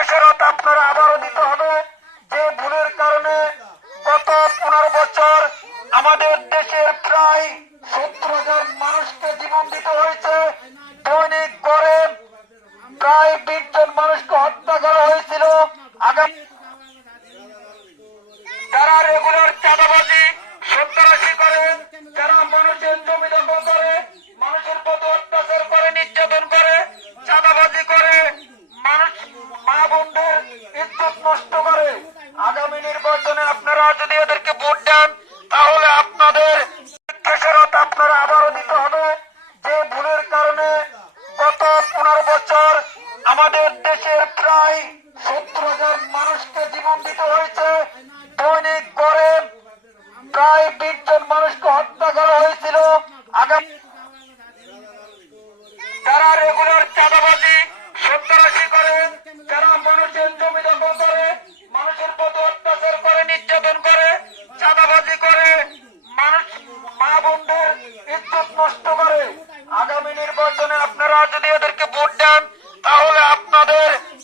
খেসারত আপনারা আবারও দিতে হবে যে ভুলের কারণে গত 15 বছর আমাদের দেশের প্রায় 70,000 মানুষকে জীবন দিতে হয়েছে। দৈনিক গড়ে প্রায় 20 জন মানুষকে হত্যা করা হয়েছিল। আগামী যারা রেগুলার চাঁদাবাজি সন্ত্রাসী করে, যারা মানুষের জমি দখল করে, মানুষের প্রতি অত্যাচার করে, নির্যাতন করে, চাঁদাবাজি করে, মানুষ মা বোনদের ইজ্জত নষ্ট করে, আগামী নির্বাচনে আপনারা যদি এদেরকে ভোট দেন তাহলে আপনাদের খেসারত আপনারা আবারও দিতে হবে যে ভুলের কারণে গত 15 বছর আমাদের দেশের প্রায় 70,000 মানুষকে জীবন দিতে হয়েছে। দৈনিক গড়ে প্রায় 20 জন মানুষকে হত্যা করা হয়েছিল। আগামী যারা রেগুলার চাঁদাবাজি সন্ত্রাসী করে, যারা মানুষের জমি দখল করে, মানুষের প্রতি অত্যাচার করে, নির্যাতন করে, চাঁদাবাজি করে, মানুষ মা বোনদের ইজ্জত নষ্ট করে, আগামী নির্বাচনে আপনারা যদি এদেরকে ভোট দেন তাহলে